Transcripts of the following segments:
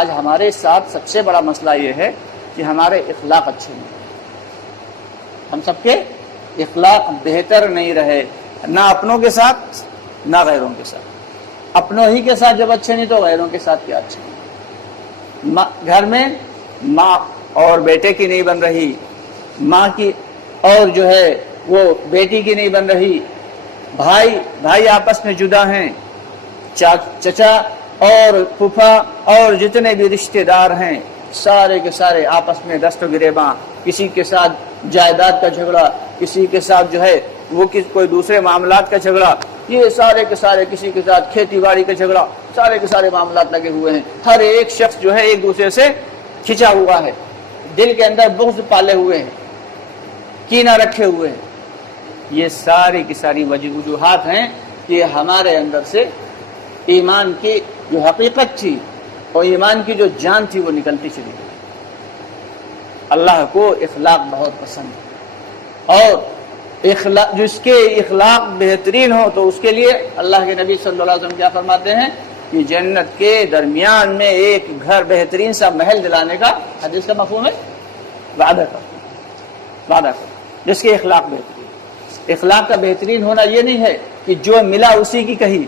آج ہمارے ساتھ سب سے بڑا مسئلہ یہ ہے کہ ہمارے اخلاق اچھے نہیں، ہم سب کے اخلاق بہتر نہیں رہے، نہ اپنوں کے ساتھ نہ غیروں کے ساتھ۔ اپنوں ہی کے ساتھ جب اچھے نہیں تو غیروں کے ساتھ کیا اچھے نہیں۔ گھر میں ماں اور بیٹے کی نہیں بن رہی، ماں کی اور جو ہے وہ بیٹی کی نہیں بن رہی، بھائی آپس میں جدا ہیں، چچا اور پھوپھا اور جتنے بھی رشتہ دار ہیں سارے کے سارے آپس میں دست و گریباں، کسی کے ساتھ جائیداد کا جھگڑا، کسی کے ساتھ جو ہے وہ کوئی دوسرے معاملات کا جھگڑا، یہ سارے کے سارے کسی کے ساتھ کھیتی باڑی کا جھگڑا، سارے کے سارے معاملات لگے ہوئے ہیں۔ ہر ایک شخص جو ہے ایک دوسرے سے کھچا ہوا ہے، دل کے اندر بغض پالے ہوئے ہیں، کینہ رکھے ہوئے ہیں۔ یہ ساری کی ساری وجوہات ہیں کہ ہمارے اندر سے ایمان کی جو حقیقت تھی اور ایمان کی جو جان تھی وہ نکلتی چلی گئی۔ اللہ کو اخلاق بہت پسند ہے، اور جس کے اخلاق بہترین ہو تو اس کے لیے اللہ کے نبی صلی اللہ علیہ وسلم کیا فرماتے ہیں کہ جنت کے درمیان میں ایک گھر بہترین سا محل دلانے کا حدیث کا مفہوم ہے وعدہ کر جس کے اخلاق بہترین۔ اخلاق کا بہترین ہونا یہ نہیں ہے کہ جو ملا اسی کی کہی،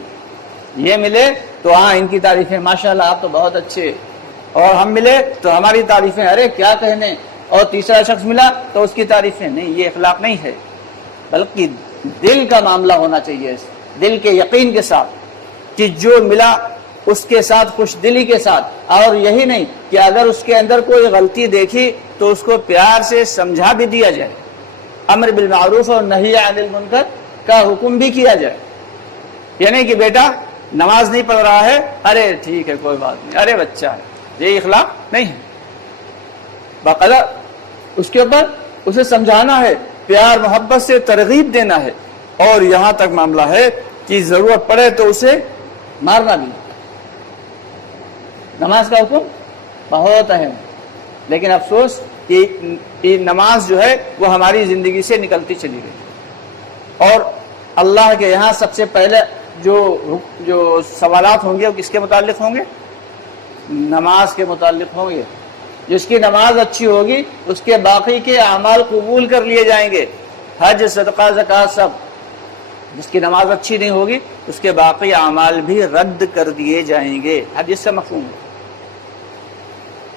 یہ ملے تو ہاں ان کی تعریفیں ماشاءاللہ آپ تو بہت اچھے، اور ہم ملے تو ہماری تعریفیں ارے کیا کہنے، اور تیسرا شخص ملا تو اس کی تعریفیں نہیں، یہ اخلاق نہیں ہے، بلکہ دل کا معاملہ ہونا چاہیے، دل کے یقین کے ساتھ کہ جو ملا اس کے ساتھ خوش دلی کے ساتھ، اور یہی نہیں کہ اگر اس کے اندر کوئی غلطی دیکھی تو اس کو پیار سے سمجھا بھی دیا جائے، امر بالمعروف اور نہی عن المنکر کا حکم بھی کیا جائے، یعنی کہ بیٹا نماز نہیں پڑھ رہا ہے، ارے ٹھیک ہے کوئی بات نہیں، ارے بچہ ہے، یہ اخلاق نہیں ہے۔ باقاعدہ اس کے اوپر اسے سمجھانا ہے، پیار محبت سے ترغیب دینا ہے، اور یہاں تک معاملہ ہے کہ ضرورت پڑے تو اسے مارنا بھی۔ نماز کا حکم بہت اہم، لیکن افسوس کہ نماز جو ہے وہ ہماری زندگی سے نکلتی چلی گئی، اور اللہ کے یہاں سب سے پہلے جو سوالات ہوں گے وہ کس کے متعلق ہوں گے؟ نماز کے متعلق ہوں گے۔ جس کی نماز اچھی ہوگی اس کے باقی کے اعمال قبول کر لیے جائیں گے، حج صدقہ زکوٰۃ سب۔ جس کی نماز اچھی نہیں ہوگی اس کے باقی اعمال بھی رد کر دیے جائیں گے، حدیث سے مفہوم ہے۔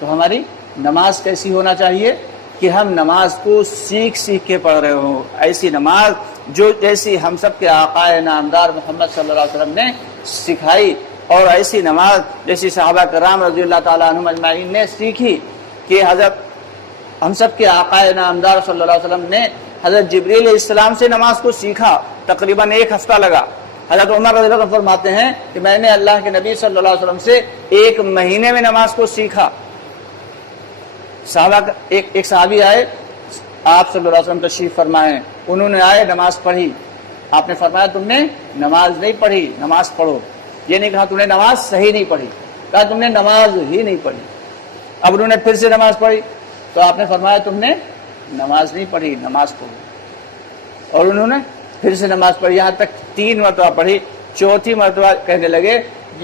تو ہماری نماز کیسی ہونا چاہیے کہ ہم نماز کو سیکھ کے پڑھ رہے ہوں، ایسی نماز جو جیسی ہم سب کے آقا نامدار محمد صلی اللہ علیہ وسلم نے سکھائی، اور ایسی نماز جیسی صحابہ کرام رضی اللہ تعالیٰ عنہم اجمعین نے سیکھی، کہ حضرت ہم سب کے آقا نامدار صلی اللہ علیہ وسلم نے حضرت جبریل علیہ السلام سے نماز کو سیکھا، تقریباً 1 ہفتہ لگا۔ حضرت عمر رضی اللہ عنہ فرماتے ہیں کہ میں نے اللہ کے نبی صلی اللہ علیہ وسلم سے 1 مہینے میں نماز کو سیکھا۔ صحابہ ایک صحابی آئے، آپ صلی اللہ علیہ وسلم تشریف فرمائے، انہوں نے آئے نماز پڑھی، آپ نے فرمایا تم نے نماز نہیں پڑھی، نماز پڑھو۔ یہ نہیں کہا تم نے نماز صحیح نہیں پڑھی، کہا تم نے نماز ہی نہیں پڑھی۔ اب انہوں نے پھر سے نماز پڑھی تو آپ نے فرمایا تم نے نماز نہیں پڑھی، نماز پڑھو۔ اور انہوں نے پھر سے نماز پڑھی، یہاں تک 3 مرتبہ پڑھی، 4تھی مرتبہ کہنے لگے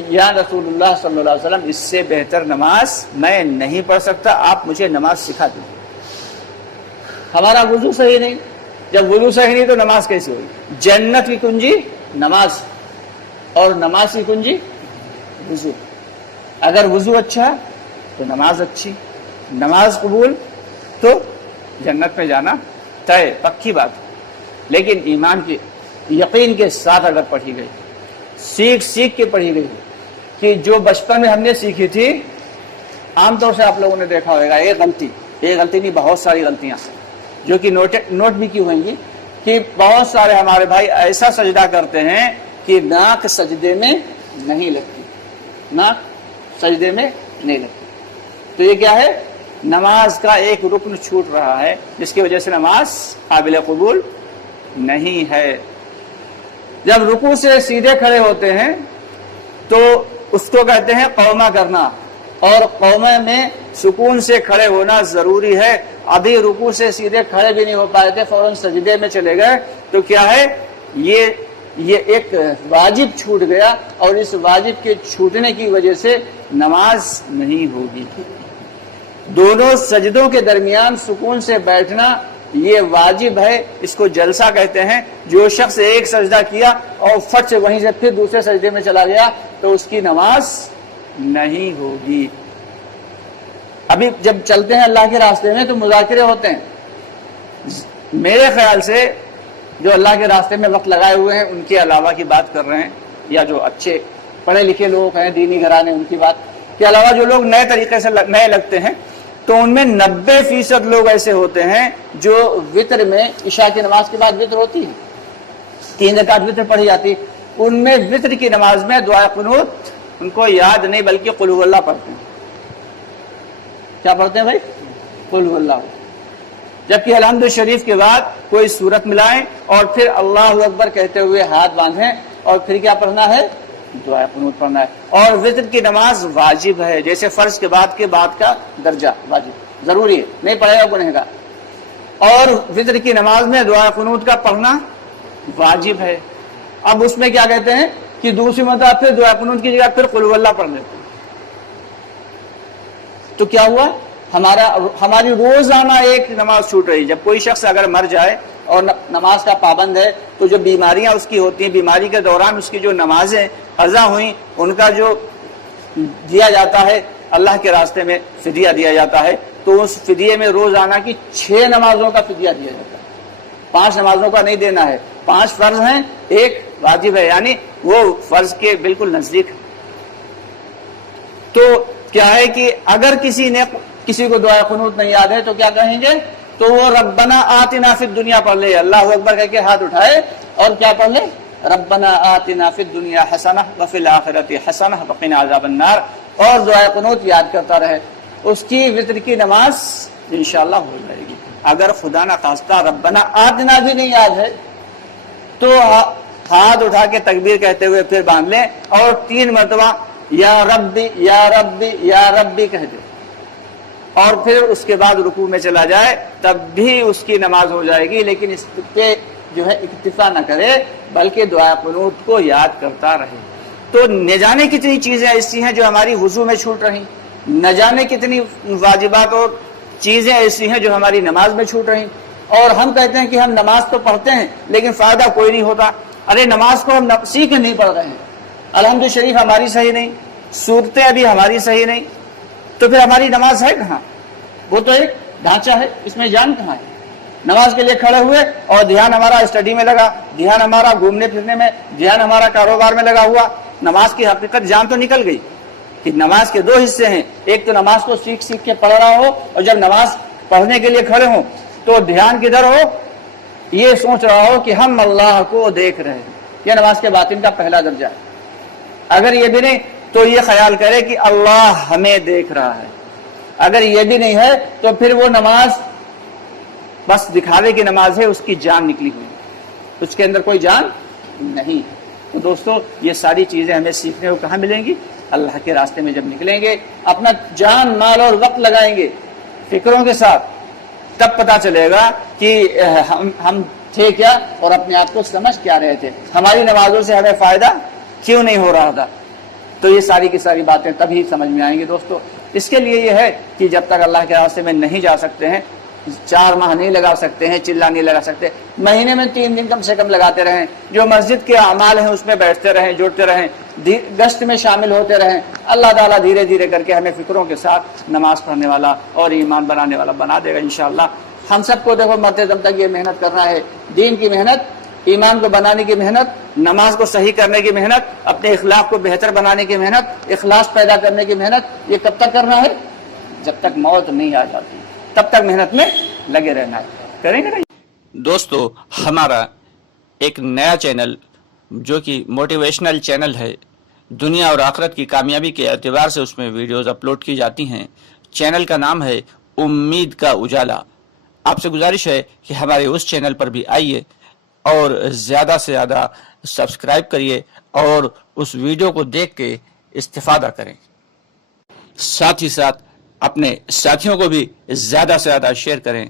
یا رسول اللہ صلی اللہ علیہ وسلم اس سے بہتر نماز میں نہیں پڑھ سکتا، آپ مجھے نماز سکھا دیجیے۔ ہمارا وضو صحیح نہیں، جب وضو صحیح نہیں تو نماز کیسے ہوگی؟ جنت کی کنجی نماز، اور نماز کی کنجی وضو۔ اگر وضو اچھا تو نماز اچھی، نماز قبول تو جنت میں جانا طے، پکی بات۔ لیکن ایمان کے یقین کے ساتھ اگر پڑھی گئی، سیکھ کے پڑھی گئی، کہ جو بچپن میں ہم نے سیکھی تھی، عام طور سے آپ لوگوں نے دیکھا ہوگا ایک غلطی نہیں، بہت ساری غلطیاں جو کہ نوٹ بھی کی ہوئیں گی، کہ بہت سارے ہمارے بھائی ایسا سجدہ کرتے ہیں کہ ناک سجدے میں نہیں لگتی، ناک سجدے میں نہیں لگتی۔ تو یہ کیا ہے؟ نماز کا ایک رکن چھوٹ رہا ہے، جس کی وجہ سے نماز قابل قبول نہیں ہے۔ جب رکوع سے سیدھے کھڑے ہوتے ہیں تو اس کو کہتے ہیں قومہ کرنا، اور قومہ میں سکون سے کھڑے ہونا ضروری ہے۔ ابھی رکوع سے سیدھے کھڑے بھی نہیں ہو پائے تھے، فوراً سجدے میں چلے گئے، تو کیا ہے؟ یہ یہ ایک واجب چھوٹ گیا اور اس واجب کے چھوٹنے کی وجہ سے نماز نہیں ہوگی۔ دونوں سجدوں کے درمیان سکون سے بیٹھنا یہ واجب ہے، اس کو جلسہ کہتے ہیں۔ جو شخص ایک سجدہ کیا اور فٹ سے وہیں سے پھر دوسرے سجدے میں چلا گیا تو اس کی نماز نہیں ہوگی۔ ابھی جب چلتے ہیں اللہ کے راستے میں تو مذاکرے ہوتے ہیں، میرے خیال سے جو اللہ کے راستے میں وقت لگائے ہوئے ہیں ان کے علاوہ کی بات کر رہے ہیں، یا جو اچھے پڑھے لکھے لوگ ہیں دینی گھرانے ان کی بات کے علاوہ جو لوگ نئے طریقے سے نئے لگتے ہیں تو ان میں 90% لوگ ایسے ہوتے ہیں جو وطر میں، عشاء کی نماز کے بعد وطر ہوتی ہے، 3 رکعت وطر پڑھی جاتی، ان میں وطر کی نماز میں دعا قنوت ان کو یاد نہیں بلکہ قل هو اللہ پڑھتے ہیں۔ کیا پڑھتے ہیں بھائی؟ قل هو اللہ۔ جبکہ الحمد شریف کے بعد کوئی سورت ملائیں اور پھر اللہ اکبر کہتے ہوئے ہاتھ باندھیں اور پھر کیا پڑھنا ہے؟ دعا قنوت پڑھنا ہے۔ اور وطر کی نماز واجب ہے، جیسے فرض کے بعد کا درجہ واجب ضروری ہے، نہیں پڑھے گا گنہگار۔ اور وطر کی نماز میں دعا قنوت کا پڑھنا واجب ہے۔ اب اس میں کیا کہتے ہیں کہ دوسری مرتبہ پھر دعا قنوت کی جگہ پھر قل هو اللہ پڑھ لیتے ہیں، تو کیا ہوا؟ ہماری روزانہ ایک نماز چھوٹ رہی۔ جب کوئی شخص اگر مر جائے اور نماز کا پابند ہے تو جو بیماریاں اس کی ہوتی ہیں، بیماری کے دوران اس کی جو نمازیں قضا ہوئیں ان کا جو دیا جاتا ہے اللہ کے راستے میں فدیہ دیا جاتا ہے، تو اس فدیے میں روزانہ کی 6 نمازوں کا فدیہ دیا جاتا ہے۔ 5 نمازوں کا نہیں دینا ہے، 5 فرض ہیں، 1 واجب ہے، یعنی وہ فرض کے بالکل نزدیک ہے۔ تو کیا ہے کہ اگر کسی کو دعا قنوت نہیں یاد ہے تو کیا کہیں گے؟ تو وہ ربنا آتنا فی الدنیا پڑھ لے، اللہ اکبر کہہ کے ہاتھ اٹھائے اور کیا پڑھ لے؟ ربنا آتنا فی الدنیا حسنہ وفی الآخرۃ حسنہ وقنا عذاب النار، اور دعا قنوت یاد کرتا رہے، اس کی وطر کی نماز انشاءاللہ ہو جائے گی۔ اگر خدا نہ خواستہ ربنا آتنا بھی نہیں یاد ہے تو ہاتھ اٹھا کے تکبیر کہتے ہوئے پھر باندھ لیں اور 3 مرتبہ یا ربی یا ربی یا ربی کہہ دے، اور پھر اس کے بعد رکوع میں چلا جائے، تب بھی اس کی نماز ہو جائے گی۔ لیکن اس پہ جو ہے اکتفا نہ کرے بلکہ دعا قنوت کو یاد کرتا رہے۔ تو نہ جانے کتنی چیزیں ایسی ہیں جو ہماری وضو میں چھوٹ رہی، نہ جانے کتنی واجبات اور چیزیں ایسی ہیں جو ہماری نماز میں چھوٹ رہی، اور ہم کہتے ہیں کہ ہم نماز تو پڑھتے ہیں لیکن فائدہ کوئی نہیں ہوتا۔ ارے نماز کو ہم سیکھ نہیں پڑھ رہے ہیں، الحمد شریف ہماری صحیح نہیں، صورتیں ابھی ہماری صحیح نہیں، تو پھر ہماری نماز ہے کہاں؟ وہ تو ایک ڈھانچہ ہے، اس میں جان کہاں ہے؟ نماز کے لیے کھڑے ہوئے اور دھیان ہمارا اسٹڈی میں لگا، دھیان ہمارا گھومنے پھرنے میں، دھیان ہمارا کاروبار میں لگا ہوا، نماز کی حقیقت جان تو نکل گئی کہ نماز کے 2 حصے ہیں، ایک تو نماز کو سیکھ کے پڑھ رہا ہو، اور جب نماز پڑھنے کے لیے کھڑے ہوں تو دھیان کدھر ہو؟ یہ سوچ رہا ہو کہ ہم اللہ کو دیکھ رہے ہیں، یہ نماز کے باطن کا پہلا درجہ ہے۔ اگر یہ بھی نہیں تو یہ خیال کرے کہ اللہ ہمیں دیکھ رہا ہے۔ اگر یہ بھی نہیں ہے تو پھر وہ نماز بس دکھاوے کی نماز ہے، اس کی جان نکلی ہوئی، اس کے اندر کوئی جان نہیں۔ تو دوستو یہ ساری چیزیں ہمیں سیکھنے کو کہاں ملیں گی؟ اللہ کے راستے میں جب نکلیں گے، اپنا جان مال اور وقت لگائیں گے فکروں کے ساتھ، تب پتا چلے گا کہ ہم تھے کیا اور اپنے آپ کو سمجھ کیا رہے تھے، ہماری نمازوں سے ہمیں فائدہ کیوں نہیں ہو رہا تھا۔ تو یہ ساری کی ساری باتیں تبھی سمجھ میں آئیں گی دوستو۔ اس کے لیے یہ ہے کہ جب تک اللہ کے راستے میں نہیں جا سکتے ہیں، 4 ماہ نہیں لگا سکتے ہیں، چلا نہیں لگا سکتے، مہینے میں 3 دن کم سے کم لگاتے رہیں، جو مسجد کے اعمال ہیں اس میں بیٹھتے رہیں، جڑتے رہیں، گشت میں شامل ہوتے رہیں۔ اللہ تعالیٰ دھیرے دھیرے کر کے ہمیں فکروں کے ساتھ نماز پڑھنے والا اور ایمان بنانے والا بنا دے گا انشاءاللہ۔ ہم سب کو دیکھو مرتے دم تک یہ محنت کرنا ہے، دین کی محنت، ایمان کو بنانے کی محنت، نماز کو صحیح کرنے کی محنت، اپنے اخلاق کو بہتر بنانے کی محنت، اخلاص پیدا کرنے کی محنت، یہ کب تک کرنا ہے؟ جب تک موت نہیں آ جاتی، تب تک محنت میں لگے رہنا ہے، کریں گے نہیں؟ دوستو ہمارا ایک نیا چینل جو کہ موٹیویشنل چینل ہے، دنیا اور آخرت کی کامیابی کے اعتبار سے اس میں ویڈیوز اپلوڈ کی جاتی ہیں۔ چینل کا نام ہے امید کا اجالا۔ آپ سے گزارش ہے کہ ہمارے اس چینل پر بھی آئیے اور زیادہ سے زیادہ سبسکرائب کریے اور اس ویڈیو کو دیکھ کے استفادہ کریں، ساتھ ہی ساتھ اپنے ساتھیوں کو بھی زیادہ سے زیادہ شیئر کریں